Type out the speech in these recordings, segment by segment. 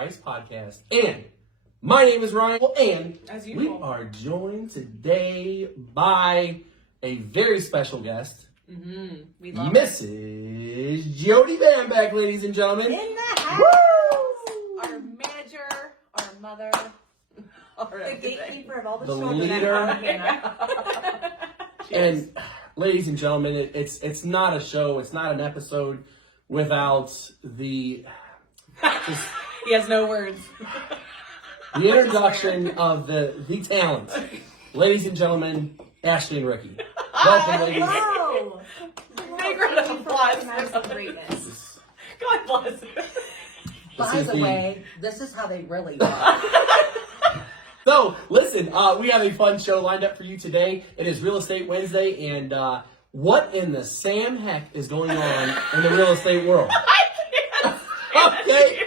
Christ podcast. And my name is Ryan, and As we usual. are joined today by a very special guest, We love Mrs. Jodi Bambeck, ladies and gentlemen. In the house! it. Our manager, our mother, The gatekeeper of all the The children leader. at Hannah. And ladies and gentlemen, it's not a show, it's not an episode without the He has no words. the introduction of the talent. Ladies and gentlemen, Ashley and Ricky. Welcome, ladies. Hello! Big round of applause Nice for and greatness. God bless. By is the the- way, this is how they really are. So, listen, we have a fun show lined up for you today. It is Real Estate Wednesday, and what in the Sam heck is going on in the real estate world? Okay.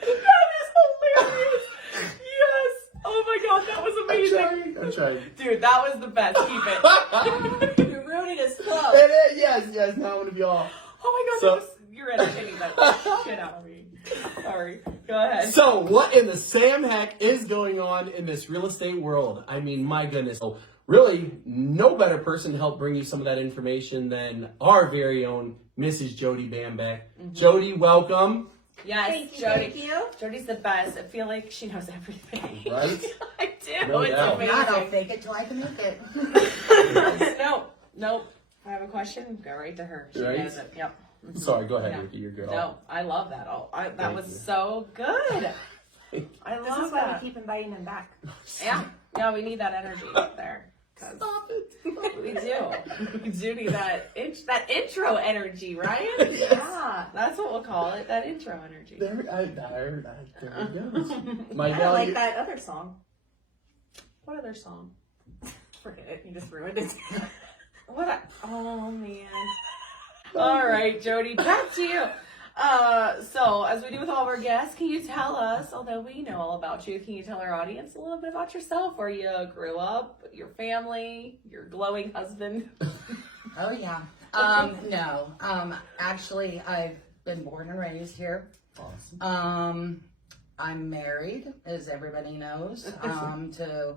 That is hilarious. Yes. Oh my God, that was amazing. I'm trying. Dude, that was the best. Keep it. You're ruining his flow. Yes, now I'm going to be all. Oh my God, you're entertaining that shit out of me. Sorry. Go ahead. So, what in the Sam heck is going on in this real estate world? I mean, my goodness. So, really, no better person to help bring you some of that information than our very own Mrs. Jodi Bambeck. Jodi, welcome. Yes, Thank you, Jodi. thank you. Jodi's the best. I feel like she knows everything. Right? I do. No It's doubt. Not, I'll amazing. fake it till I can make it. Nope. If I have a question, go right to her. She Right? knows it. Yep. Sorry, go ahead, Yeah. Ricky, your girl. No, I love that. That Thank was you. so good. I This love is why that. we keep inviting him back. Yeah, we need that energy up there. 'Cause Stop it. we do. We do need that intro energy, right? Yeah. That's what we'll call it. That intro energy. There he goes. My I gal, like you- that other song. What other song? Forget it. You just ruined it. Oh man. All right, Jodi, back to you. So as we do with all of our guests, can you tell us, although we know all about you, can you tell our audience a little bit about yourself, where you grew up, your family, your glowing husband? Oh, yeah. No. Actually, I've been born and raised here. Awesome. I'm married, as everybody knows, to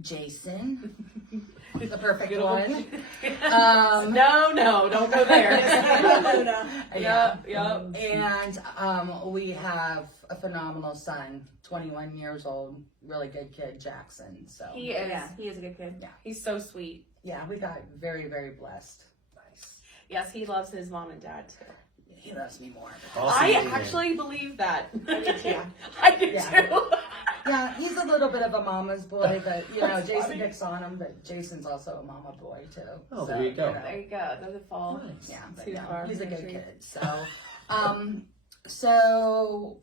Jason, the perfect Good one. No, don't go there. Yeah. Yep. And we have a phenomenal son, 21 years old, really good kid, Jackson. So He is. Yeah. He is a good kid. Yeah. He's so sweet. Yeah, we got very, very blessed. Nice. Yes, he loves his mom and dad too. He loves me more. Awesome. I actually believe that. Yeah. I do Yeah. too. Yeah, he's a little bit of a mama's boy, but you know, That's Jason funny. picks on him, but Jason's also a mama boy too. Oh, there you go. There you go. Doesn't fall. Nice. Yeah, but Too no, far he's a from the good tree. kid. So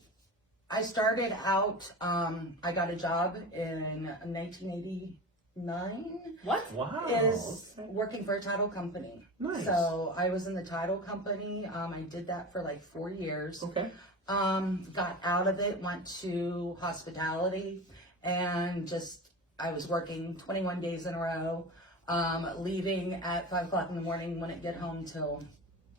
I started out. I got a job in 1989. What? Wow. Is working for a title company. Nice. So I was in the title company. I did that for like 4 years. Okay. Got out of it, went to hospitality, and just I was working 21 days in a row, leaving at 5 o'clock in the morning, wouldn't get home till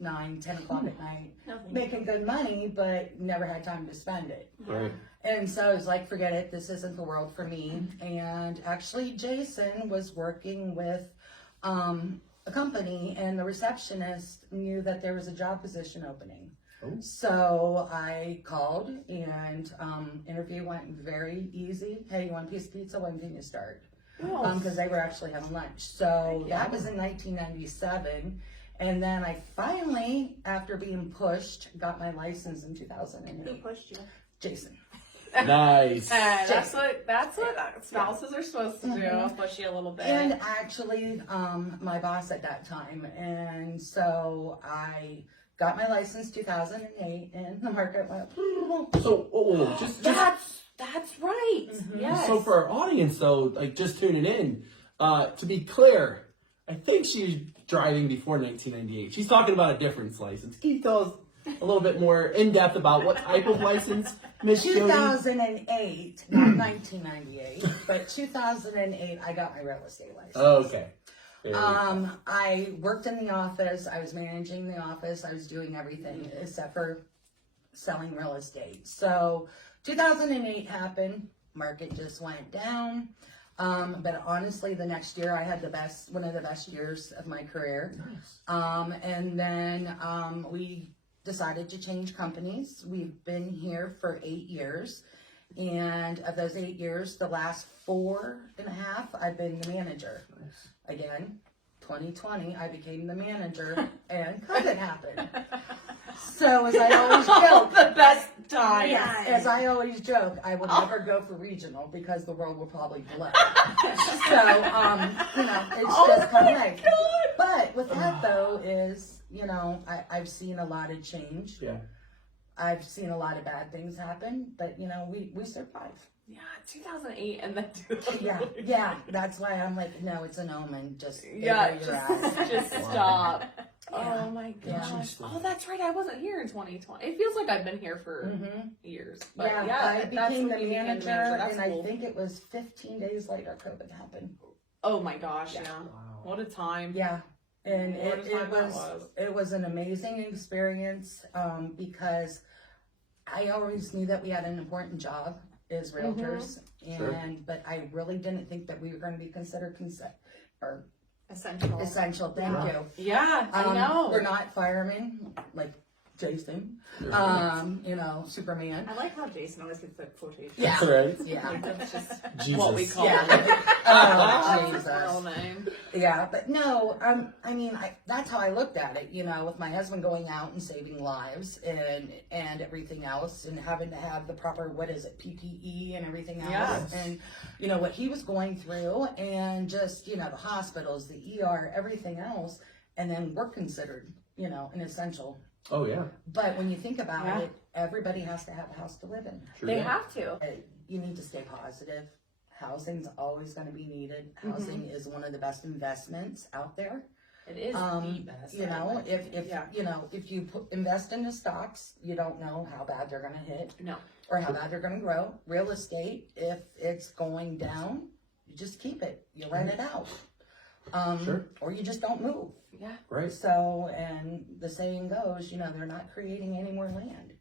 9, 10 o'clock at night, making good money, but never had time to spend it. Great. And so I was like, forget it, this isn't the world for me. And actually, Jason was working with a company, and the receptionist knew that there was a job position opening. Oh. So I called, and interview went very easy. Hey, you want a piece of pizza? When can you start? Because they were actually having lunch. So that was in 1997. And then I finally, after being pushed, got my license in 2008. Who pushed you? Jason. Nice. That's what spouses are supposed to do. Push you a little bit. And actually, my boss at that time. And so I got my license 2008, and the market went. So, That's right. Yes. So for our audience, though, like just tuning in, to be clear, I think she's driving before 1998. She's talking about a different license. Can you tell us a little bit more in depth about what type of license, Miss Jodi? 2008, not 1998, but 2008, I got my real estate license. Okay. There we go. I worked in the office. I was managing the office. I was doing everything except for selling real estate. So 2008 happened, market just went down. But honestly, the next year I had one of the best years of my career. Nice. And then we decided to change companies. We've been here for 8 years. And of those 8 years, the last 4.5, I've been the manager. Nice. Again, 2020, I became the manager and COVID happened. So as I always joke, The best time. yes, as I always joke, I will never go for regional because the world will probably blow. So, it's just kind of like. But with that though is, I've seen a lot of change. Yeah. I've seen a lot of bad things happen, but we survive. Yeah, 2008 and then Yeah, that's why I'm like, no, it's an omen. Just stay Yeah, where you're at. just Wow. stop. Yeah. Oh my Yeah. gosh. Oh, that's right. I wasn't here in 2020. It feels like I've been here for Mhm. years. But Yeah, I that's became when the you became manager, That's and cool. I think it was 15 days later COVID happened. Oh my gosh, yeah. Wow. What a time. Yeah, and What a time that it was an amazing experience because I always knew that we had an important job as realtors, Sure. but I really didn't think that we were going to be considered Essential. essential. Thank Yeah. you. Yeah, I know. We're not firemen like Jason, Superman. I like how Jason always gets that quotation. Yeah. That's right. Yeah. Like, that's just Jesus. What we call Yeah. it. Oh, His real Jesus. name. Yeah, but no, that's how I looked at it, with my husband going out and saving lives and everything else and having to have the proper, PPE and everything else. Yes. And, what he was going through and just, the hospitals, the ER, everything else. And then we're considered, an essential. Oh yeah. But when you think about Yeah. it, everybody has to have a house to live in. Sure. They yeah. have to. You need to stay positive. Housing's always going to be needed. Mm-hmm. Housing is one of the best investments out there. It is the best. If you invest in the stocks, you don't know how bad they're going to hit No. or how bad they're going to grow. Real estate, if it's going down, you just keep it. You rent it out. Sure. Or you just don't move. Yeah. Right. So, and the saying goes, they're not creating any more land.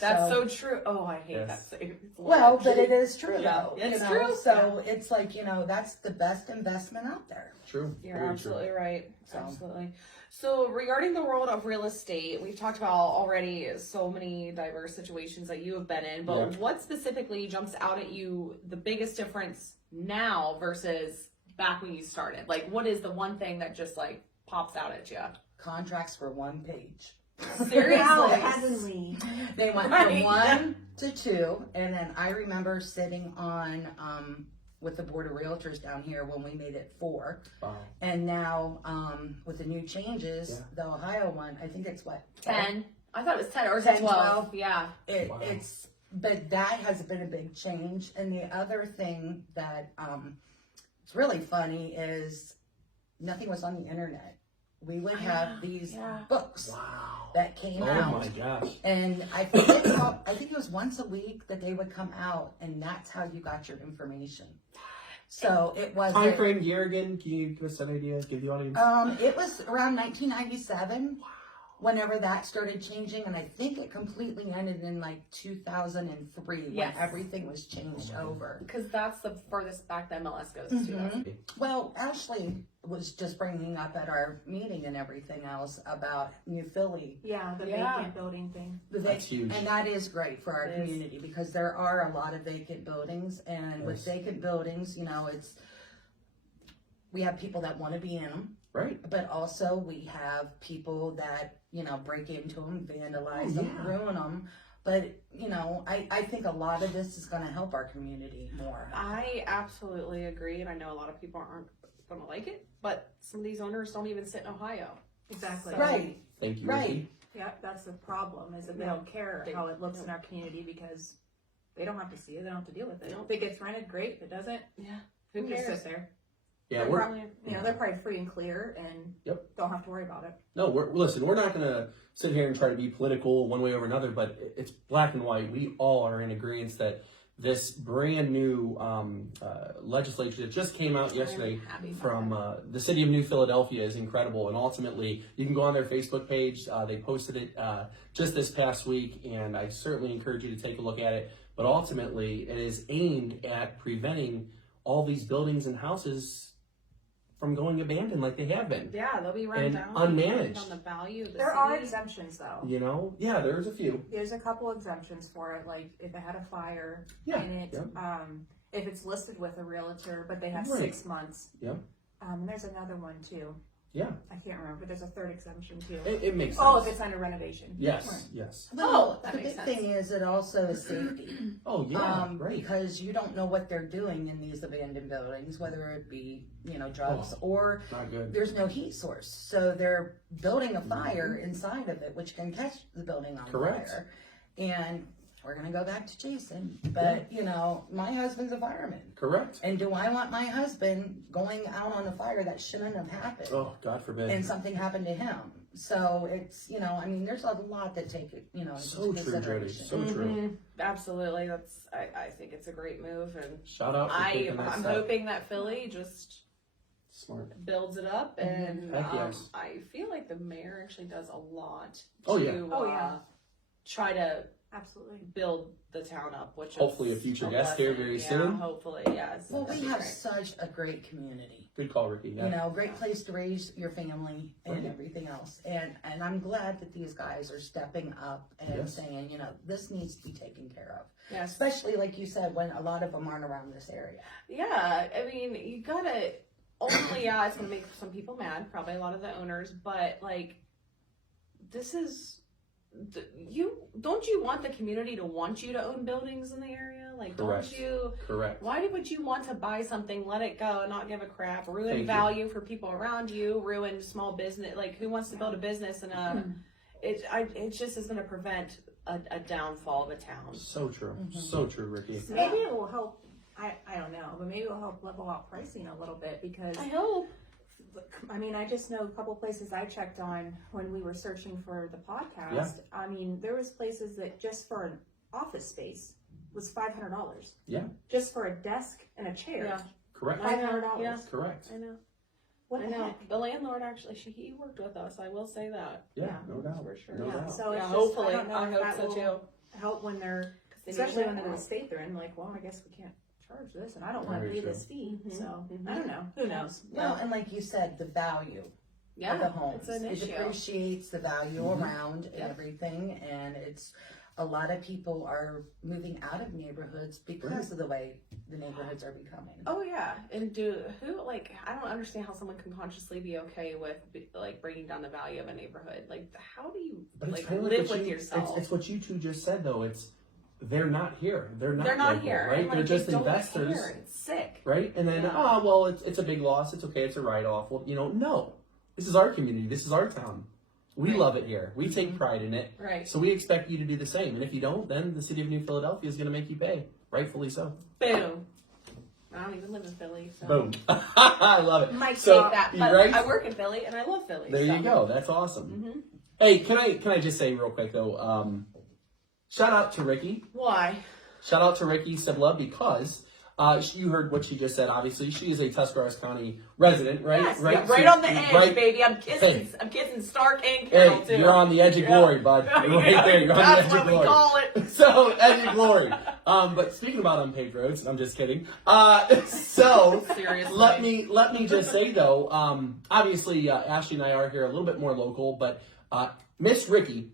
That's so true. Oh, I hate Yes. that saying. Well, but it is true Yeah, though. it's true. So it's like, that's the best investment out there. True. You're Very absolutely right. So- Absolutely. So regarding the world of real estate, we've talked about already so many diverse situations that you have been in, but Yeah. what specifically jumps out at you, the biggest difference now versus back when you started? Like, what is the one thing that just like pops out at you? Contracts for one page. Seriously? Wow, heavenly. They went Right. from 1 to 2, and then I remember sitting on with the board of realtors down here when we made it 4, Wow. and now with the new changes, Yeah. the Ohio one, I think it's what 10. I thought it was 10 or 10, 12. 12. Yeah. Wow. But that has been a big change. And the other thing that it's really funny is nothing was on the internet. We would have these Yeah. books Wow. that came Oh out. my gosh. And I think it was once a week that they would come out, and that's how you got your information. So it was Time frame, year again? Can you give us an idea? Give the audience. it was around 1997. Whenever that started changing, and I think it completely ended in like 2003 Yes. when everything was changed over. Because that's the furthest back the MLS goes Mhm. to. Well, Ashley was just bringing up at our meeting and everything else about New Philly. Yeah, the Yeah. vacant building thing. That's huge. And that is great for our It is. community because there are a lot of vacant buildings, and with Yes. vacant buildings, we have people that want to be in them, Right. but also we have people that break into them, vandalize them, yeah. ruin them. But I think a lot of this is going to help our community more. I absolutely agree, and I know a lot of people aren't going to like it, but some of these owners don't even sit in Ohio. Exactly. Right. Thank you. Right. Ricky. Yeah, that's the problem, is that they Yeah. don't care They how it looks don't. in our community because they don't have to see it, they don't have to deal with it. Nope. If it gets rented, great. If it doesn't, Yeah. who Who just cares? sit there? Yeah, They're we're probably, they're probably free and clear and Yep. don't have to worry about it. no, listen. We're not gonna sit here and try to be political one way or another, but it's black and white. We all are in agreement that this brand new legislation that just came out yesterday from the city of New Philadelphia is incredible. And ultimately, you can go on their Facebook page. They posted it just this past week, and I certainly encourage you to take a look at it. But ultimately, it is aimed at preventing all these buildings and houses from going abandoned like they have been. Yeah, they'll be run And down. unmanaged. On the value of the There city. are exemptions though. You know? Yeah, there's a few. There's a couple exemptions for it, like if it had a fire Yeah, in it, if it's listed with a realtor, but they have Right. 6 months. Yeah. There's another one too. Yeah. I can't remember, but there's a third exemption too. It makes sense. Oh, if it's under renovation. Yes, Right. yes. Well, that the makes big sense. thing is it also is safety. Oh, yeah, right. Because you don't know what they're doing in these abandoned buildings, whether it be, drugs or Not good. there's no heat source. So they're building a fire inside of it, which can catch the building on Correct. fire. And we're going to go back to Jason. But, my husband's a fireman. Correct. And do I want my husband going out on a fire that shouldn't have happened? Oh, God forbid. And something happened to him. So it's, there's a lot to take, So into true, Jodi. consideration. So true. Mhm. Absolutely. I think it's a great move, and Shout out for taking that I'm step. hoping that Philly just Smart. builds it up, and Heck yes. I feel like the mayor actually does a lot Oh, to yeah. Oh, yeah. try to Absolutely. build the town up, which Hopefully is a future a guest here blessing. very Yeah, soon. hopefully, yes. Well, That'd we be have great. such a great community. Good call, Ricky. Yeah. Great place to raise your family and Right. everything else. And I'm glad that these guys are stepping up and Yes. saying, this needs to be taken care of. Yes. Especially, like you said, when a lot of them aren't around this area. Yeah, I mean, you gotta. Ultimately, yeah, it's gonna make some people mad. Probably a lot of the owners, but this is. Don't you want the community to want you to own buildings in the area? Correct. Don't you? Correct. Why would you want to buy something, let it go, not give a crap, ruin Thank you. value for people around you, ruin small business? Who wants to build a business it just is going to prevent a downfall of a town. So true. So true, Ricky. Maybe it will help. I don't know, but maybe it will help level out pricing a little bit because I hope. I mean, I just know a couple places I checked on when we were searching for the podcast. Yeah. I mean, there was places that just for an office space was $500. Yeah. Just for a desk and a chair. Yeah. Correct. $500. Yeah. Correct. I know. What I the know. heck? The landlord actually, he worked with us. I will say that. Yeah, no doubt. For sure. No Yeah. doubt. So it's just, hopefully. I don't know I if hope that so will too. help when they're, They especially need when to they're in know. the state they're in. Like, well, I guess we can't charge this, and I don't want to Very pay true. this fee. Mhm. So Mhm. I don't know. Who knows? Well, and like you said, the value Yeah, of the homes. it's an It issue. appreciates the value Mhm. around and Yep. everything. And it's a lot of people are moving out of neighborhoods because of the way the neighborhoods are becoming. Oh yeah, and I don't understand how someone can consciously be okay with bringing down the value of a neighborhood. How do you But it's kind of live what with you, yourself? It's what you two just said, though. They're not here. They're not They're not local, here, right? and, They're just they don't investors, care. It's sick. right? And then, Yeah. it's a big loss. It's okay. It's a write-off. Well, no. This is our community. This is our town. We Right. love it here. We take pride in it. Right. So we expect you to do the same. And if you don't, then the city of New Philadelphia is going to make you pay. Rightfully so. Boom. I don't even live in Philly, so. Boom. I love it. Mike, so, Take that. you But right? I work in Philly, and I love Philly. There so. you go. That's awesome. Mm-hmm. Hey, can I just say real quick though? Shout out to Ricky. Why? Shout out to Ricky Sibla because you heard what she just said. Obviously, she is a Tuscarawas County resident, right? Yes, right, yeah, right So- on the edge, right- baby. I'm Hey. kissing Stark and Carol Hey, too. you're on the edge of Yeah. glory, bud. Right there, you're on the That's edge what of we glory. call it. So, edge of glory. But speaking about unpaved roads, I'm just kidding. So Seriously. let me just say though, obviously Ashley and I are here a little bit more local, but Miss Ricky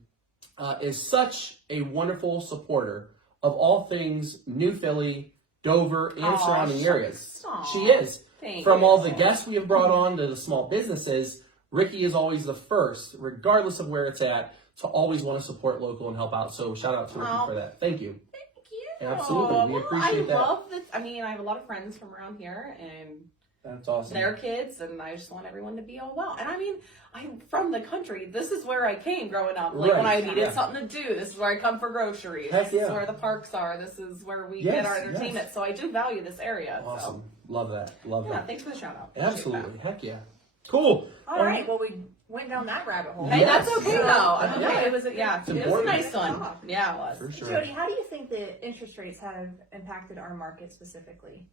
is such a wonderful supporter of all things New Philly, Dover, and Aw, surrounding areas. shucks. She is. Thank From you. all the guests we have brought on to the small businesses, Ricky is always the first, regardless of where it's at, to always want to support local and help out. So shout out to Ricky Oh. for that. Thank you. Thank you. Absolutely. We Well, appreciate that. I love this. I mean, I have a lot of friends from around here, and That's awesome. their kids, and I just want everyone to be all well. And I mean, I'm from the country. This is where I came growing up. Like when I Right, needed yeah. something to do, this is where I come for groceries. Heck This is yeah. where the parks are. This is where we Yes, get our yes. entertainment. So I do value this area. Awesome. So. Love that. Love Yeah, that. thanks for the shout out. Appreciate Absolutely. Heck yeah. Cool. All right. Well, we went down that rabbit hole. Hey, Yes. that's okay though. I mean, Yeah. it was a important. nice one. Yeah, it was. For sure. Jodi, how do you think the interest rates have impacted our market specifically?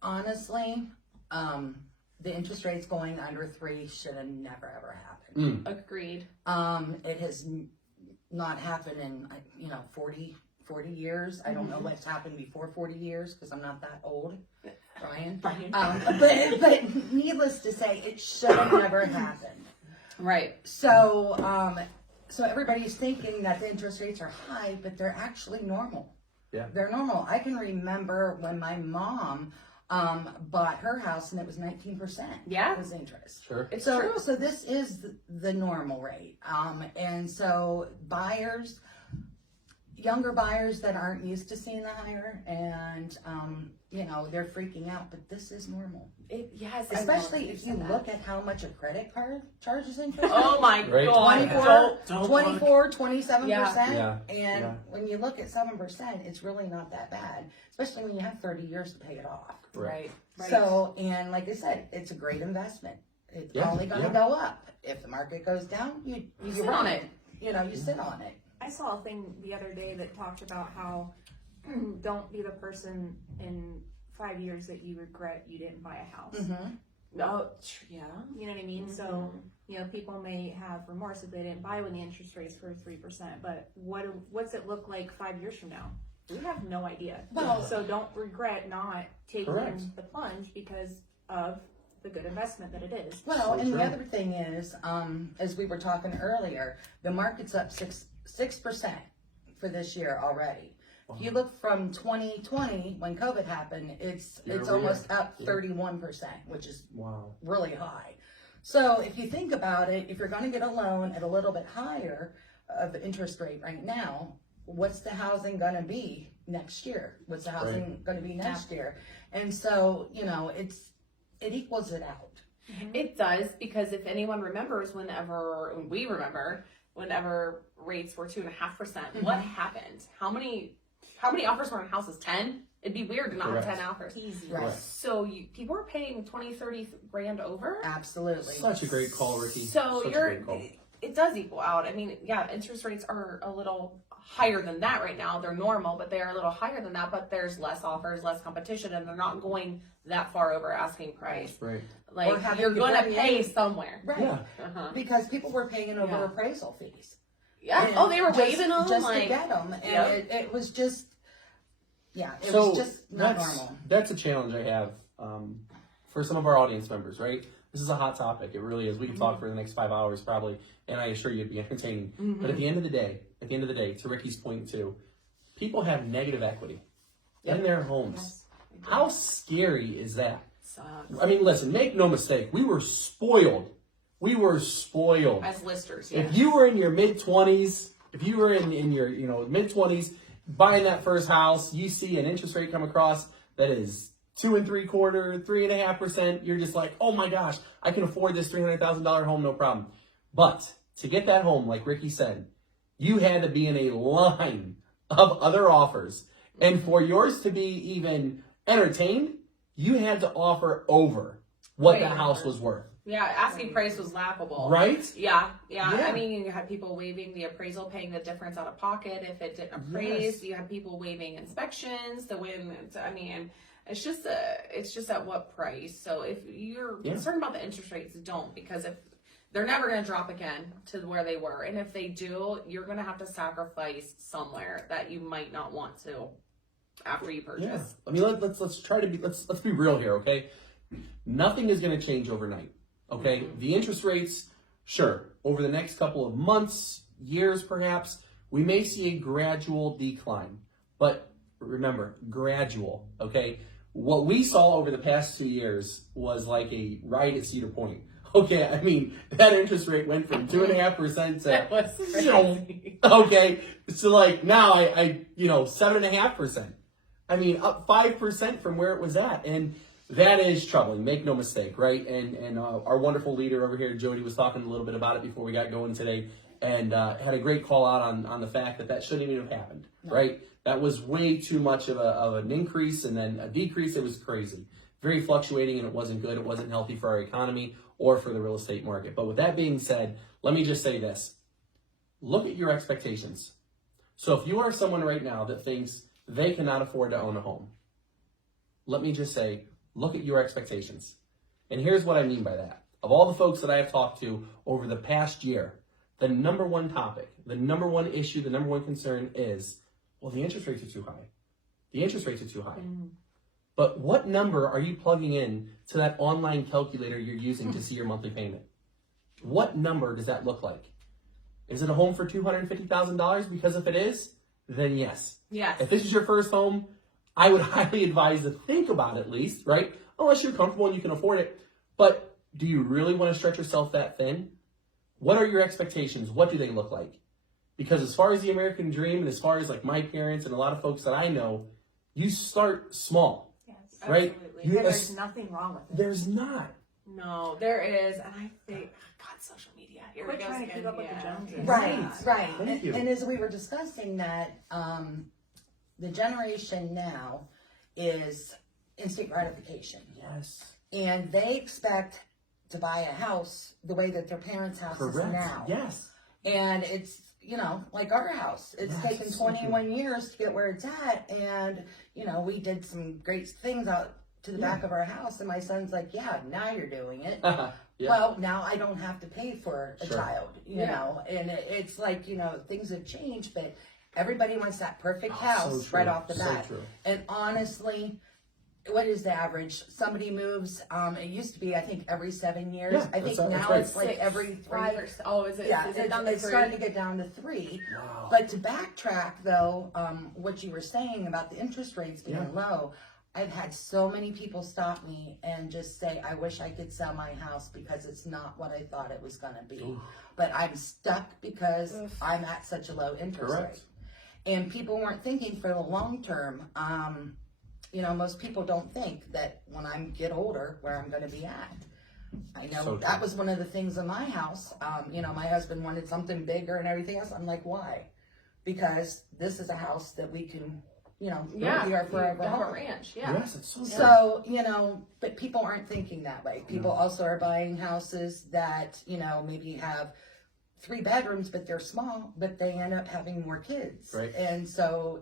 Honestly, the interest rates going under 3 should have never ever happened. Agreed. It has not happened in 40 years. I don't know what's happened before 40 years because I'm not that old, Brian. But needless to say, it should have never happened. Right. So so everybody's thinking that the interest rates are high, but they're actually normal. Yeah. They're normal. I can remember when my mom bought her house and it was 19%. Yeah. Was interest. Sure. It's So, true. so this is the normal rate. And so buyers, younger buyers that aren't used to seeing the higher and, they're freaking out, but this is normal. Yes. Especially if you look at how much a credit card charges interest. Oh my Right. God. 24, 27%. Yeah. And Yeah. when you look at 7%, it's really not that bad, especially when you have 30 years to pay it off. Right. Right. So, and like I said, it's a great investment. It's Yeah, only going to go up. If the market goes down, you sit run on it. You sit on it. I saw a thing the other day that talked about how don't be the person in 5 years that you regret you didn't buy a house. Oh, yeah. You know what I mean? So, people may have remorse if they didn't buy when the interest rates were 3%, but what's it look like 5 years from now? We have no idea. Well- So don't regret not taking Correct. the plunge because of the good investment that it is. Well, So and true. the other thing is, as we were talking earlier, the market's up 6% for this year already. If you look from 2020 when COVID happened, it's Year-over-year. almost up Yeah. 31%, which is Wow. really high. So if you think about it, if you're going to get a loan at a little bit higher of interest rate right now, what's the housing going to be next year? What's the housing going to be next year? And so, it equals it out. It does, because if anyone remembers, whenever rates were 2.5%, what happened? How many offers were on houses? 10? It'd be weird to not Correct. have 10 offers. Easy. Right. So people are paying 20, 30 grand over. Absolutely. Such a great call, Ricky. So Such a great call. it does equal out. I mean, yeah, interest rates are a little higher than that right now. They're normal, but they are a little higher than that. But there's less offers, less competition, and they're not going that far over asking price. Right. Like, having you're to going to bring pay in- somewhere. Right. Yeah. Because people were paying over Yeah. appraisal fees. Yeah. And Oh, they were just- waiving them? just Like, to get them. And Yep. it was just, it So was just not that's, normal. that's a challenge I have for some of our audience members, right? This is a hot topic. It really is. We can talk for the next 5 hours probably, and I assure you it'd be entertaining. But at the end of the day, to Ricky's point too, people have negative equity in their homes. Yes. How scary is that? sucks. I mean, listen, make no mistake. We were spoiled. As listers, yeah. If you were in your mid-20s, if you were in your mid-20s, buying that first house, you see an interest rate come across that is 2 3/4, 3.5%. You're just like, oh my gosh, I can afford this $300,000 home, no problem. But to get that home, like Ricky said, you had to be in a line of other offers, and for yours to be even entertained, you had to offer over what the Way house over. was worth, Yeah, asking price was laughable. right? Yeah. Yeah. I mean, you had people waiving the appraisal, paying the difference out of pocket if it didn't appraise. Yes. You had people waiving inspections. It's just at what price. So if you're Yeah. concerned about the interest rates, don't, because if they're never going to drop again to where they were, and if they do, you're going to have to sacrifice somewhere that you might not want to after you purchase. Yeah, I mean, let's try to be let's be real here, okay? Nothing is going to change overnight, okay? The interest rates, sure, over the next couple of months, years, perhaps, we may see a gradual decline, but remember, gradual, okay? What we saw over the past 2 years was like a ride at Cedar Point. Okay, I mean, that interest rate went from 2.5% That to, was crazy. okay, so like now I 7.5%. I mean, up 5% from where it was at, and that is troubling. Make no mistake, right? And our wonderful leader over here, Jodi, was talking a little bit about it before we got going today, and had a great call out on the fact that shouldn't even have happened, right? That was way too much of an increase and then a decrease. It was crazy. very fluctuating, and it wasn't good. It wasn't healthy for our economy or for the real estate market. But with that being said, let me just say this. Look at your expectations. So if you are someone right now that thinks they cannot afford to own a home, let me just say, look at your expectations. And here's what I mean by that. Of all the folks that I have talked to over the past year, the number one topic, the number one issue, the number one concern is, well, the interest rates are too high. The interest rates are too high. But what number are you plugging in to that online calculator you're using to see your monthly payment? What number does that look like? Is it a home for $250,000? Because if it is, then yes. Yes. If this is your first home, I would highly advise to think about it at least, right? Unless you're comfortable and you can afford it. But do you really want to stretch yourself that thin? What are your expectations? What do they look like? Because as far as the American dream, and as far as like my parents and a lot of folks that I know, you start small, Yes. right? Absolutely. There's nothing wrong with it. The's not. No, there is, and I think, God, social media. Here Quit we go trying to again. keep up with the Joneses. Right. Thank you. And as we were discussing that, the generation now is instant gratification. Yes. And they expect to buy a house the way that their parents' house Correct. is now. Yes. And it's, like our house. It's Yes, taken so true. 21 years to get where it's at. And, we did some great things out to the back of our house. And my son's like, yeah, now you're doing it. Yeah. Well, now I don't have to pay for a Sure. child, and it's like, things have changed, but everybody wants that perfect Oh, house so true. right off the So bat. true. And honestly, what is the average? Somebody moves, it used to be, I think, every 7 years. Yeah, I think that's now right. it's like 6, every 5 or 3. oh, is it? Yeah, is it down to it's 3? starting to get down to 3. Wow. But to backtrack though, what you were saying about the interest rates being Yeah. low, I've had so many people stop me and just say, I wish I could sell my house because it's not what I thought it was going to be. Oof. But I'm stuck because I'm at such a low interest Correct. rate. And people weren't thinking for the long term. Most people don't think that when I get older, where I'm going to be at. I know So that true. was one of the things in my house. My husband wanted something bigger and everything else. I'm like, why? Because this is a house that we can, be our forever the home. ranch. Yeah. Yes, it's so true. So, but people aren't thinking that way. People also are buying houses that, maybe have 3 bedrooms, but they're small, but they end up having more kids. Right. And so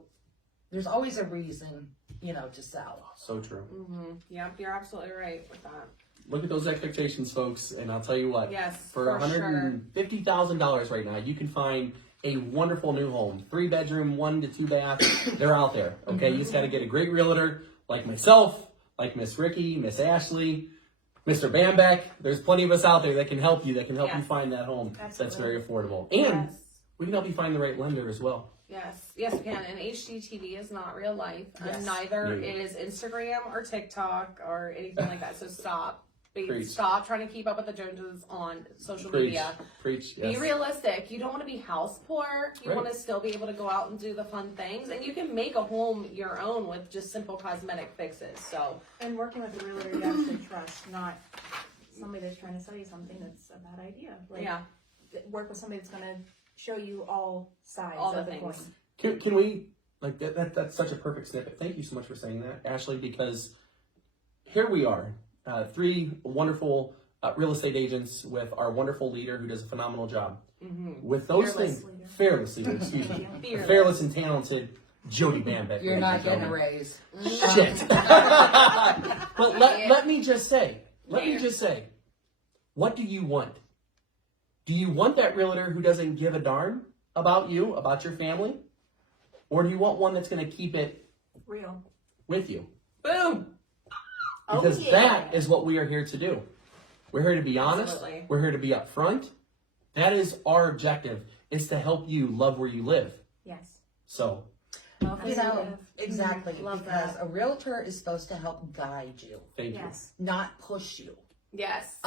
there's always a reason, to sell. So true. Yep, you're absolutely right with that. Look at those expectations, folks, and I'll tell you what. Yes, For for sure. $150,000 right now, you can find a wonderful new home. 3-bedroom, 1 to 2 bath. They're out there. Okay, you just got to get a great realtor like myself, like Miss Ricky, Miss Ashley, Mr. Bambeck. There's plenty of us out there that can help you. That can help you Yes. find that home that's Absolutely. very affordable, and Yes. we can help you find the right lender as well. Yes, we can. And HGTV is not real life, Yes. and neither No. is Instagram or TikTok or anything like that. So stop. Preach. Stop trying to keep up with the Joneses on social Preach, media. preach. Be Yes. realistic. You don't want to be house poor. You Right. want to still be able to go out and do the fun things, and you can make a home your own with just simple cosmetic fixes. So And working with a realtor you actually trust, not somebody that's trying to sell you something that's a bad idea. Like, yeah, work with somebody that's going to show you all sides all the of the things. coin. Can we, like, that's such a perfect snippet. Thank you so much for saying that, Ashley, because here we are, 3 wonderful real estate agents with our wonderful leader who does a phenomenal job. With those Fearless things, leader. fearless leader, excuse me, the Fearless. fearless and talented Jodi Bambeck. You're ladies not and getting a gentlemen. raise. Shit. But let me just say, what do you want? Do you want that realtor who doesn't give a darn about you, about your family? Or do you want one that's going to keep it Real. with you? Boom. Because yeah. that is what we are here to do. We're here to be honest. Absolutely. We're here to be upfront. That is our objective, is to help you love where you live. Yes. So, Exactly. Love Because that. a realtor is supposed to help guide you, thank Yes. not push you. Yes.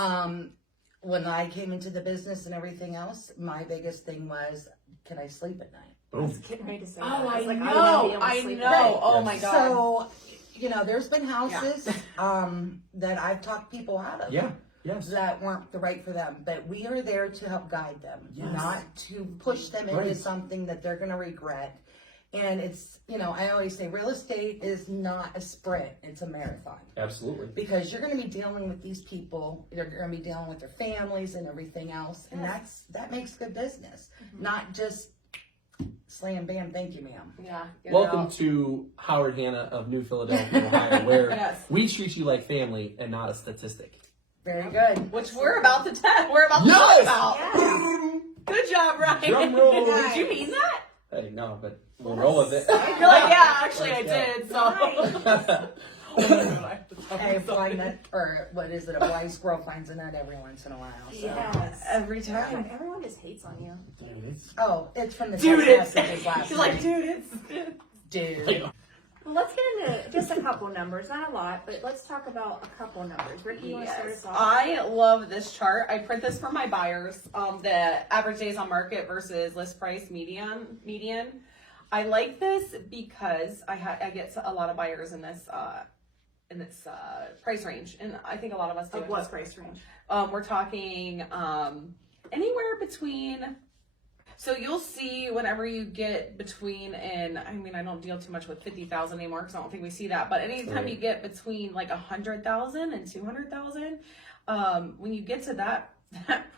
When I came into the business and everything else, my biggest thing was, can I sleep at night? you. I Boom. was getting ready to say Oh, that. I was like, know. wanna be able to I sleep know. at night. Oh Yes. my God. So, there's been houses that I've talked people out of. Yeah. Yes. That weren't the right for them, but we are there to help guide them, Yes. not to push them into Right. something that they're going to regret. And it's, you know, I always say real estate is not a sprint, it's a marathon. Absolutely. Because you're going to be dealing with these people, you're going to be dealing with their families and everything else. And that makes good business, not just slam bam, thank you, ma'am. Yeah. Welcome to Howard Hanna of New Philadelphia, Ohio, where Yes. we treat you like family and not a statistic. Very good. Which we're about to talk Yes! about. Yes. Good job, Ryan. Drum roll. Did you mean that? Hey, no, but we'll roll with it. You're like, yeah, actually I Let's did. So. Hey, find that, or what is it? A wise squirrel finds a nut every once in a while. So. Yes. Every God, time. everyone just hates on you. Oh, it's from the Dude, text it's. messages last She's like, night. dude, it's. Dude. Well, let's get into just a couple numbers, not a lot, but let's talk about a couple numbers. Ricky, you want to start us off? I love this chart. I print this for my buyers. The average days on market versus list price median. I like this because I get a lot of buyers in this price range, and I think a lot of us do. Of what price range? We're talking anywhere between. So you'll see whenever you get between, and I mean, I don't deal too much with 50,000 anymore because I don't think we see that. But anytime you get between like 100,000 and 200,000, when you get to that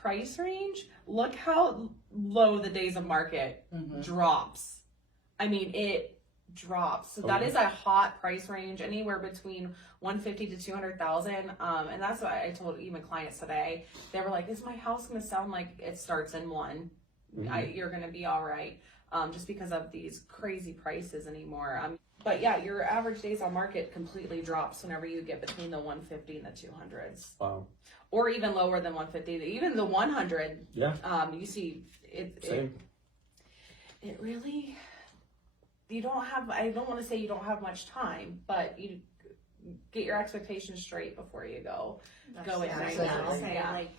price range, look how low the days of market drops. I mean, it drops. So that is a hot price range, anywhere between 150 to 200,000. And that's what I told even clients today. They were like, "Is my house going to sound like it starts in one?" You're going to be all right, just because of these crazy prices anymore. But yeah, your average days on market completely drops whenever you get between the 150 and the 200s. Wow. Or even lower than 150. Even the 100. Yeah. You see it. Same. It really. You don't have. I don't want to say you don't have much time, but you get your expectations straight before you go in. Absolutely. I'll say, like,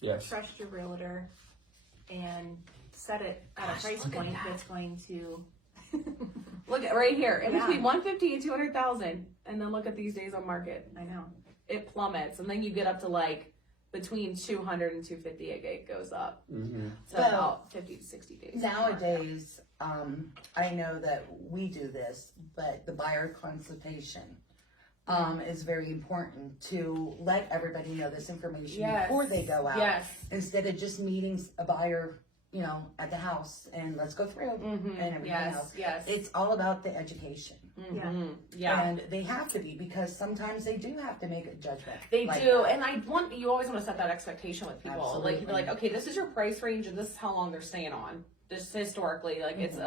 Yes. trust your realtor and set it at a price point that's going to Look at right here, in Yeah. between 150 and 200,000, and then look at these days on market. I know. It plummets, and then you get up to like between 200 and 250. It goes up to Well, about 50 to 60 days. Nowadays, I know that we do this, but the buyer consultation is very important to let everybody know this information before they go out. Yes. Instead of just meeting a buyer, you know, at the house and let's go through and everything else. Yes. It's all about the education. Yeah. And they have to be, because sometimes they do have to make a judgment. They like do, that. and you always want to set that expectation with people. Absolutely. Like you'd be like, okay, this is your price range, and this is how long they're staying on. Just historically, like it's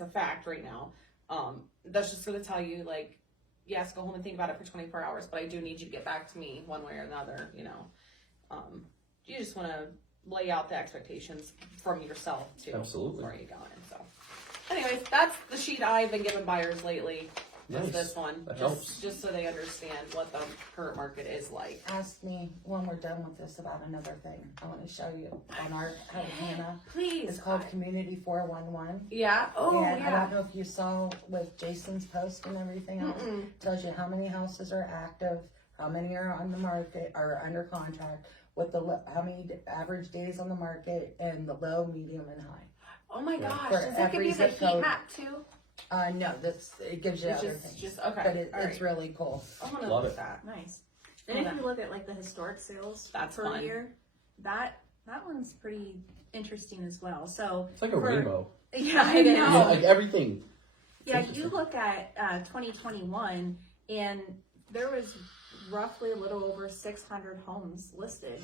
a fact right now. That's just going to tell you, like, yes, go home and think about it for 24 hours, but I do need you to get back to me one way or another. You know, you just want to lay out the expectations from yourself too. Absolutely. Before you go in. So, anyways, that's the sheet I've been giving buyers lately. Nice. This one, That helps. just so they understand what the current market is like. Ask me when we're done with this about another thing. I want to show you on our Hannah. Please. It's called Community 411. Yeah. Oh, And I yeah. don't know if you saw with Jason's post and everything else. Tells you how many houses are active, how many are on the market or under contract, what how many average days on the market, and the low, medium, and high. Oh my gosh. For Does that give every you the zip heat code. map too? No, it gives you It's other just- things. just- okay, But all it's right. really cool. I want to Love look it. at that. Nice. And if Yeah. you look at like the historic sales That's per fun. year, that one's pretty interesting as well. So It's like a rainbow. yeah, I It is. Yeah, know. like everything. Yeah, you look at 2021, and there was roughly a little over 600 homes listed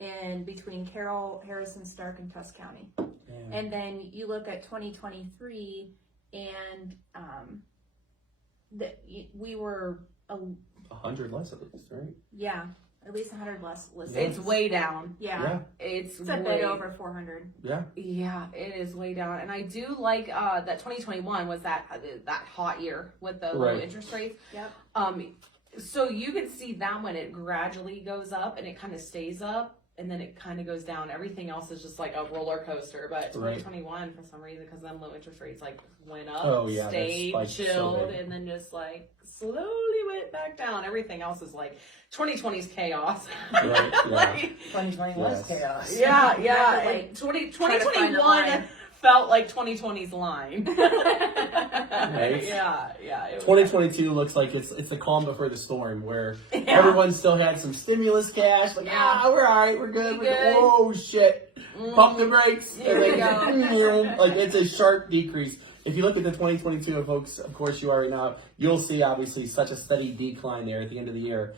in between Carroll, Harrison, Stark, and Tusk County. And then you look at 2023, and we were 100 less at least, right? at least 100 less listed. It's way down. Yeah. It's It's a way bit over 400. Yeah. Yeah, it is way down, and I do like that 2021 was that hot year with the low Right. interest rates. Yep. So you can see that when it gradually goes up and it kind of stays up, and then it kind of goes down. Everything else is just like a roller coaster. But Right. 2021, for some reason, because then low interest rates like went up, Oh, yeah, that stayed, spiked so chilled, big. and then just like slowly went back down. Everything else is like 2020's chaos. Right, yeah. Like, 2020 was Yes. chaos. yeah, You have to, and like, 20, try to find the 2021 line. felt like 2020's line. Right? Yeah. It was 2022 looks like it's the calm before the storm, where everyone still had some stimulus cash. Like, we're all right, we're good. We good. Oh shit! Pump the brakes. Here we go. Like it's a sharp decrease. If you look at the 2022, folks, of course you are right now, you'll see obviously such a steady decline there at the end of the year,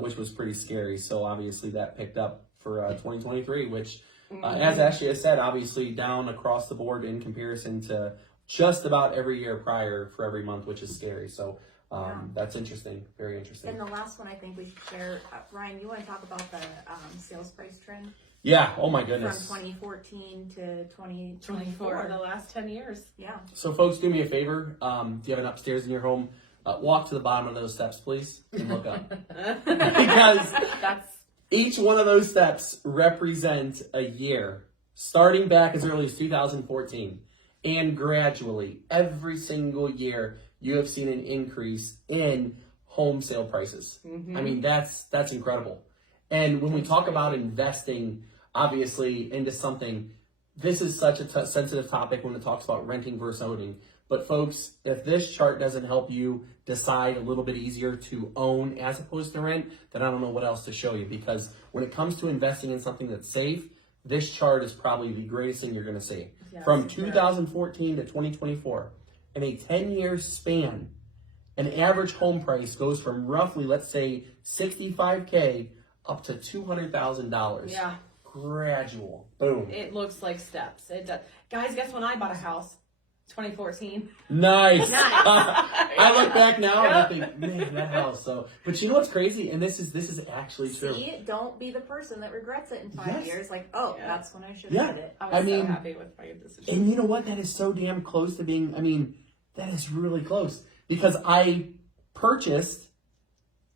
which was pretty scary. So obviously that picked up for 2023, which, as Ashley has said, obviously down across the board in comparison to just about every year prior for every month, which is scary. So that's interesting, very interesting. And the last one I think we should share, Ryan, you want to talk about the sales price trend? Yeah, oh my goodness. From 2014 to 2024. 24 the last 10 years. Yeah. So folks, do me a favor. Do you have an upstairs in your home? Walk to the bottom of those steps, please, and look up. Because That's each one of those steps represent a year, starting back as early as 2014, and gradually, every single year, you have seen an increase in home sale prices. I mean, that's incredible. And when we talk about investing, obviously, into something, this is such a sensitive topic when it talks about renting versus owning. But folks, if this chart doesn't help you decide a little bit easier to own as opposed to rent, then I don't know what else to show you. Because when it comes to investing in something that's safe, this chart is probably the greatest thing you're going to see. Yes, From 2014 to 2024, in a 10-year span, an average home price goes from roughly, let's say, $65K up to $200,000. yeah. Gradual. Boom. It looks like steps. It does. Guys, guess when I bought a house? 2014. Nice. I look back now and I think, man, that house. So, but you know what's crazy? And this is actually true. See, don't be the person that regrets it in 5 Yes. years. Like, oh, Yeah. that's when I should Yeah. have did it. I was I so mean- happy with my decision. And you know what? That is so damn close to being, I mean, that is really close. Because I purchased,